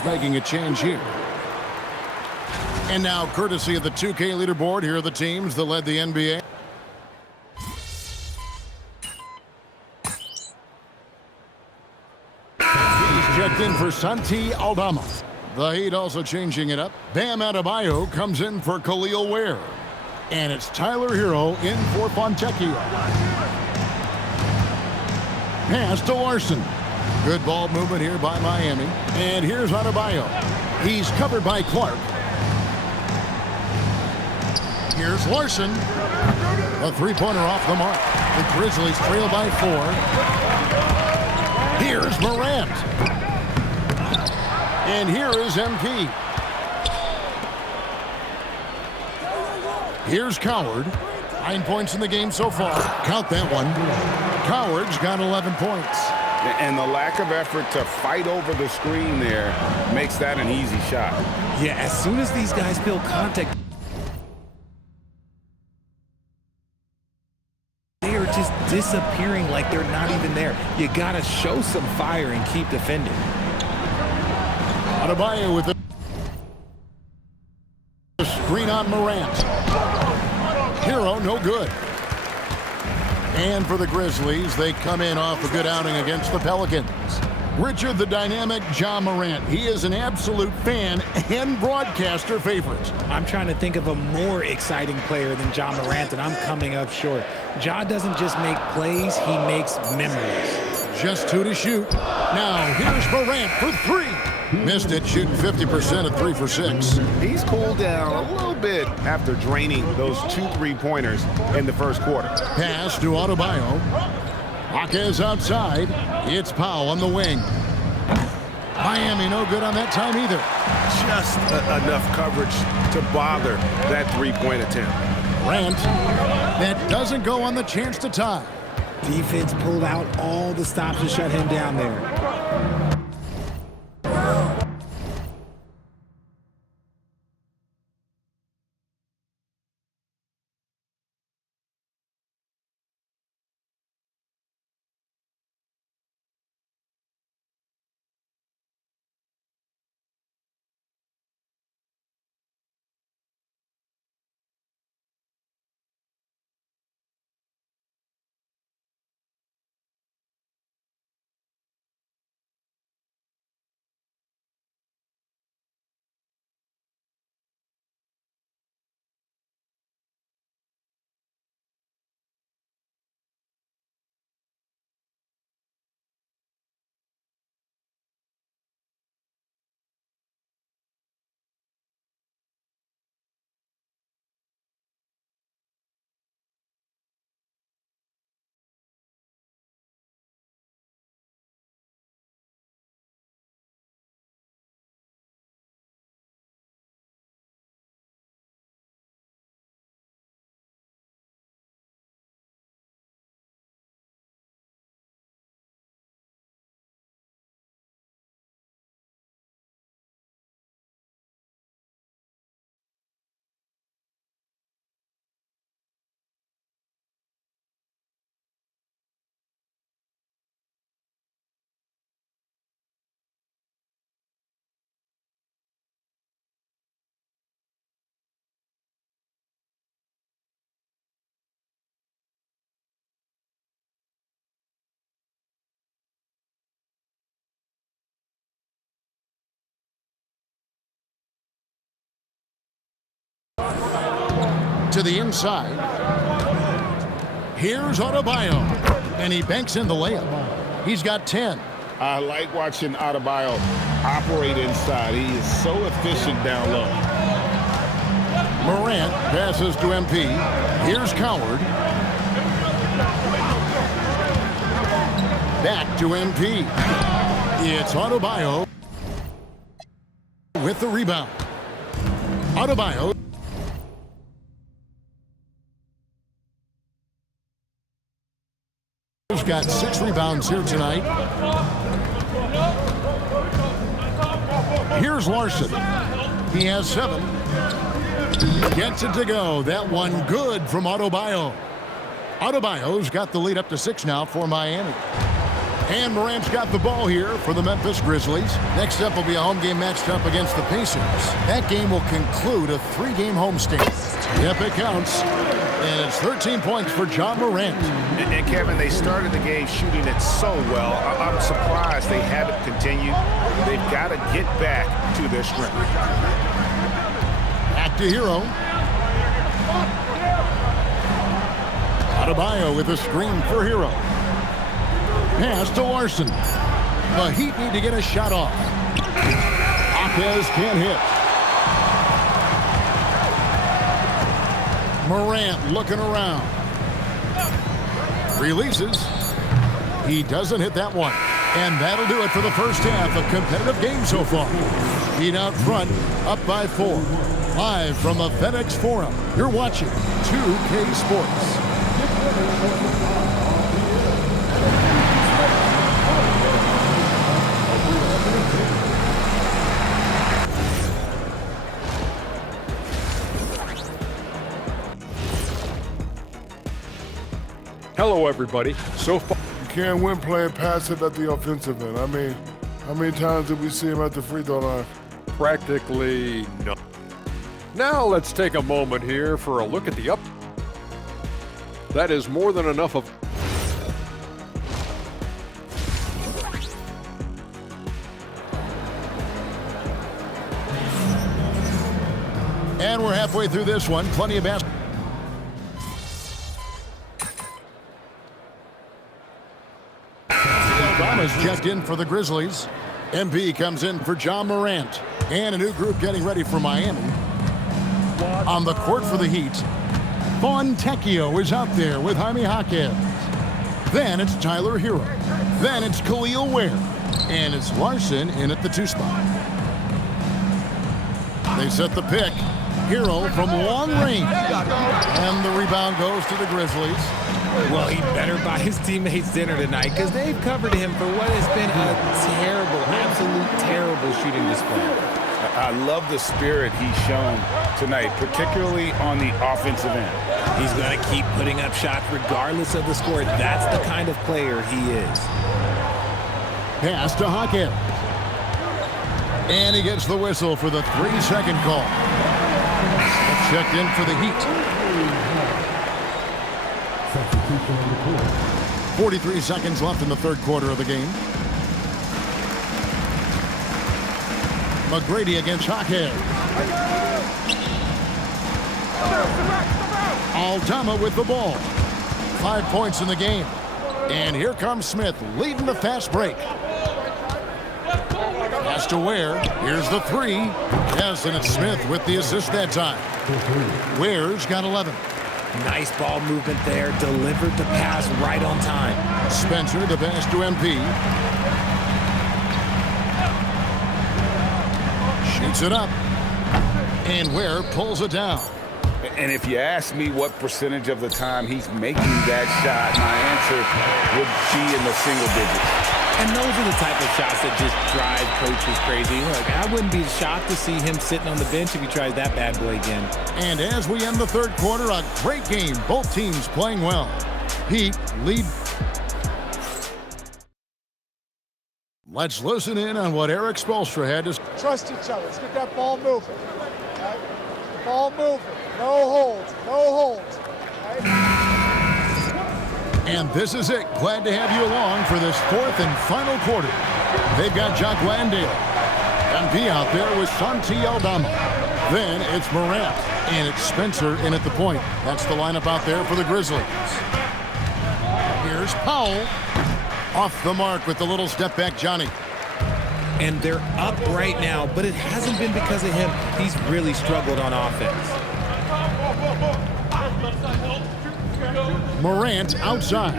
Making a change here. And now, courtesy of the 2K leaderboard, here are the teams that led the NBA. checked in for Santi Aldama. The Heat also changing it up. Bam Adebayo comes in for Khalil Ware. And it's Tyler Hero in for Fontecchio. Pass to Larson. Good ball movement here by Miami. And here's Adebayo. He's covered by Clark. Here's Larson. A three-pointer off the mark. The Grizzlies trail by 4. Here's Morant. And here is MP. Here's Coward. 9 points in the game so far. Count that one. Coward's got 11 points. And the lack of effort to fight over the screen there makes that an easy shot. Yeah, as soon as these guys feel contact, they are just disappearing like they're not even there. You got to show some fire and keep defending. Adebayo with the screen on Morant. Hero, no good. And for the Grizzlies, they come in off a good outing against the Pelicans. Richard the dynamic Ja Morant. He is an absolute fan and broadcaster favorite. I'm trying to think of a more exciting player than Ja Morant, and I'm coming up short. Ja doesn't just make plays, he makes memories. Just 2 to shoot. Now here's Morant for 3. Missed it, shooting 50% at 3 for 6. He's cooled down a little bit after draining those 2 3-pointers in the first quarter. Pass to Adebayo. Jaquez outside. It's Powell on the wing. Miami no good on that time either. Just enough coverage to bother that 3-point attempt. Grant. That doesn't go on the chance to tie. Defense pulled out all the stops to shut him down there. To the inside. Here's Adebayo. And he banks in the layup. He's got 10. I like watching Adebayo operate inside. He is so efficient down low. Morant passes to MP. Here's Coward. Back to MP. It's Adebayo with the rebound. Adebayo. He's got 6 rebounds here tonight. Here's Larson. He has 7. Gets it to go. That one good from Adebayo. Adebayo's got the lead up to 6 now for Miami. And Morant's got the ball here for the Memphis Grizzlies. Next up will be a home game matchup against the Pacers. That game will conclude a 3-game homestand. Yep, it counts. And it's 13 points for John Morant. And Kevin, they started the game shooting it so well. I'm surprised they haven't continued. They've got to get back to their strength. Back to Hero. Adebayo with a screen for Hero. Pass to Larson. The Heat need to get a shot off. Lopez can't hit. Morant looking around. Releases. He doesn't hit that one. And that'll do it for the first half. A competitive game so far. Heat out front, up by 4. Live from the FedEx Forum, you're watching 2K Sports. Hello, everybody. So far, You can't win playing passive at the offensive end. I mean, how many times did we see him at the free throw line? practically none. Now let's take a moment here for a look at the up. That is more than enough of. And we're halfway through this one. Plenty of basketball. Obama's checked in for the Grizzlies. MP comes in for John Morant. And a new group getting ready for Miami. On the court for the Heat, Fontecchio is out there with Jaime Jaquez. Then it's Tyler Hero. Then it's Khalil Ware. And it's Larson in at the 2 spot. They set the pick. Hero from long range. And the rebound goes to the Grizzlies. Well, he better buy his teammates dinner tonight because they've covered him for what has been a terrible, absolute terrible shooting display. I love the spirit he's shown tonight, particularly on the offensive end. He's going to keep putting up shots regardless of the score. That's the kind of player he is. Pass to Hawkins. And he gets the whistle for the 3-second call. Checked in for the Heat. 43 seconds left in the third quarter of the game. McGrady against Jaquez. Aldama with the ball. 5 points in the game. And here comes Smith leading the fast break. Pass to Ware. Here's the 3. Yes, and it's Smith with the assist that time. Ware's got 11. Nice ball movement there. Delivered the pass right on time. Spencer, the pass to MP. Shoots it up. And Ware pulls it down. And if you ask me what percentage of the time he's making that shot, my answer would be in the single digits. And those are the type of shots that just drive coaches crazy. Look, I wouldn't be shocked to see him sitting on the bench if he tries that bad boy again. And as we end the third quarter, a great game. Both teams playing well. Heat lead. Let's listen in on what Eric Spoelstra had to say. Trust each other. Let's get that ball moving. Right? The ball moving. No holds. No holds. Right? And this is it. Glad to have you along for this fourth and final quarter. They've got Jock Landale. MP out there with Santi Aldama. Then it's Morant. And it's Spencer in at the point. That's the lineup out there for the Grizzlies. Here's Powell. Off the mark with the little step back Johnny. And they're up right now, but it hasn't been because of him. He's really struggled on offense. Morant outside.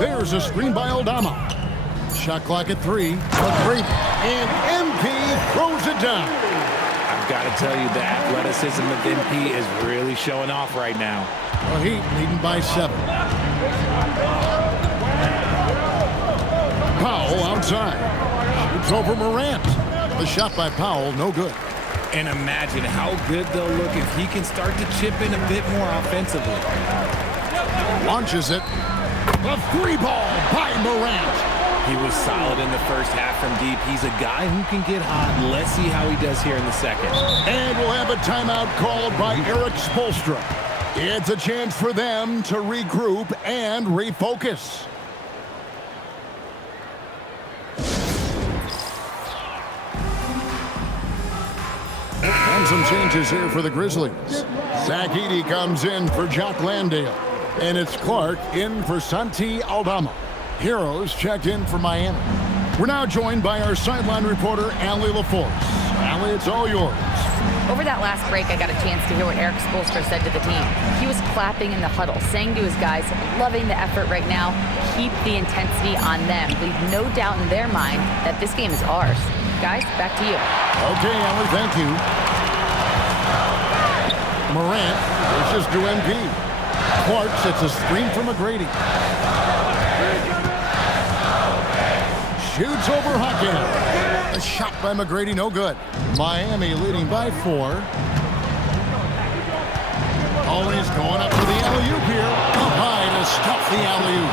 There's a screen by Aldama. Shot clock at 3. McGrady. And MP throws it down. I've got to tell you, the athleticism of MP is really showing off right now. The Heat leading by 7. Powell outside. Shoots over Morant. The shot by Powell, no good. And imagine how good they'll look if he can start to chip in a bit more offensively. Launches it. A free ball by Morant. He was solid in the first half from deep. He's a guy who can get hot. Let's see how he does here in the second. And we'll have a timeout called by Eric Spoelstra. It's a chance for them to regroup and refocus. And some changes here for the Grizzlies. Zach Edey comes in for Jock Landale. And it's Clark in for Santi Aldama. Heroes checked in for Miami. We're now joined by our sideline reporter, Allie LaForce. Allie, it's all yours. Over that last break, I got a chance to hear what Eric Spoelstra said to the team. He was clapping in the huddle, saying to his guys, loving the effort right now, keep the intensity on them. Leave no doubt in their mind that this game is ours. Guys, back to you. Okay, Allie, thank you. Morant pushes to MP. Clark sets a screen for McGrady. Shoots over Hawkins. A shot by McGrady, no good. Miami leading by 4. Always going up for the alley-oop here. Up high to stuff the alley-oop.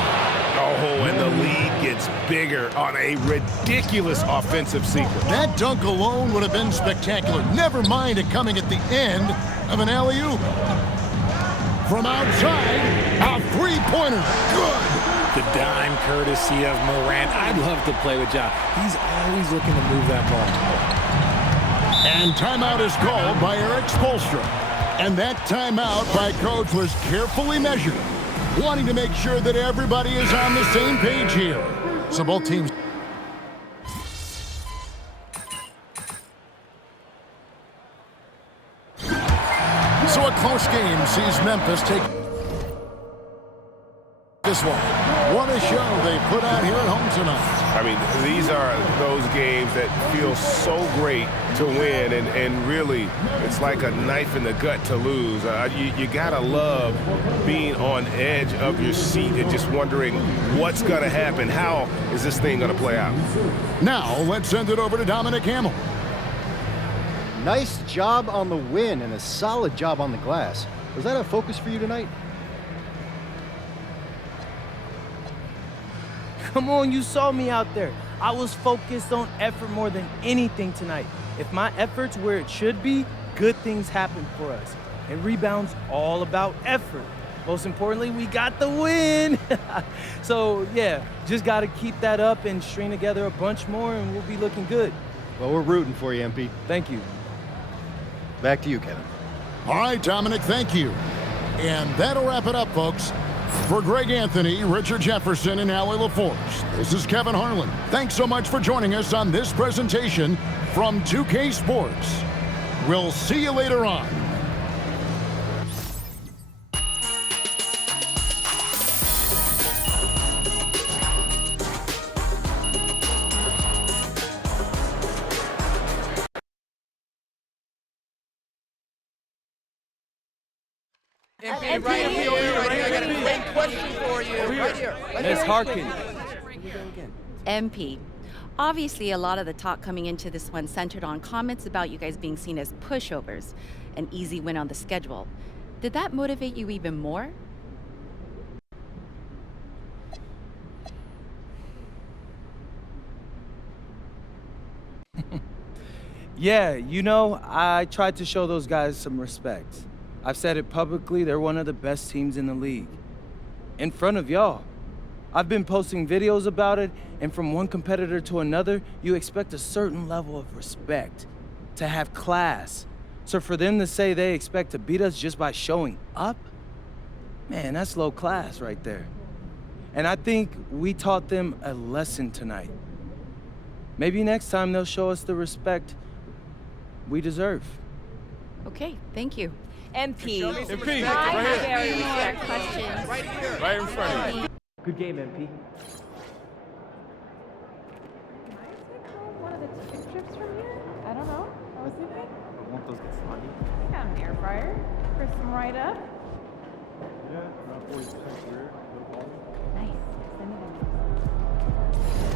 Oh, and the lead gets bigger on a ridiculous offensive sequence. That dunk alone would have been spectacular. Never mind it coming at the end of an alley-oop. From outside, a three-pointer. Good. The dime courtesy of Morant. I'd love to play with Ja. He's always looking to move that ball. And timeout is called by Eric Spoelstra. And that timeout by Coach was carefully measured, wanting to make sure that everybody is on the same page here. So both teams. So a close game sees Memphis take this one. What a show they put out here at home tonight. I mean, these are those games that feel so great to win, and really, it's like a knife in the gut to lose. You gotta love being on edge of your seat and just wondering what's gonna happen. How is this thing gonna play out? Now, let's send it over to Dominic Hamill. Nice job on the win and a solid job on the glass. Was that a focus for you tonight? Come on, you saw me out there. I was focused on effort more than anything tonight. If my effort's where it should be, good things happen for us. And rebound's all about effort. Most importantly, we got the win. So, yeah, just got to keep that up and string together a bunch more, and we'll be looking good. Well, we're rooting for you, MP. Thank you. Back to you, Kevin. All right, Dominic, thank you. And that'll wrap it up, folks. For Greg Anthony, Richard Jefferson, and Allie LaForce, this is Kevin Harlan. Thanks so much for joining us on this presentation from 2K Sports. We'll see you later on. MP, right here. I got a great question for you. Right here. Miss Harkin. MP. Obviously, a lot of the talk coming into this one centered on comments about you guys being seen as pushovers, an easy win on the schedule. Did that motivate you even more? Yeah, you know, I tried to show those guys some respect. I've said it publicly, they're one of the best teams in the league. In front of y'all. I've been posting videos about it, and from one competitor to another, you expect a certain level of respect, to have class. So for them to say they expect to beat us just by showing up, man, that's low class right there. And I think we taught them a lesson tonight. Maybe next time they'll show us the respect we deserve. Okay, thank you. MP. MP, right here. Questions. Right here. Right in front of you. Good game, MP. Can I take home one of the chicken strips from here? I don't know. I was thinking. Won't those get soggy? I got an air fryer. Crisp them right up. Yeah, around 40% clear. No problem. Nice. Send it in.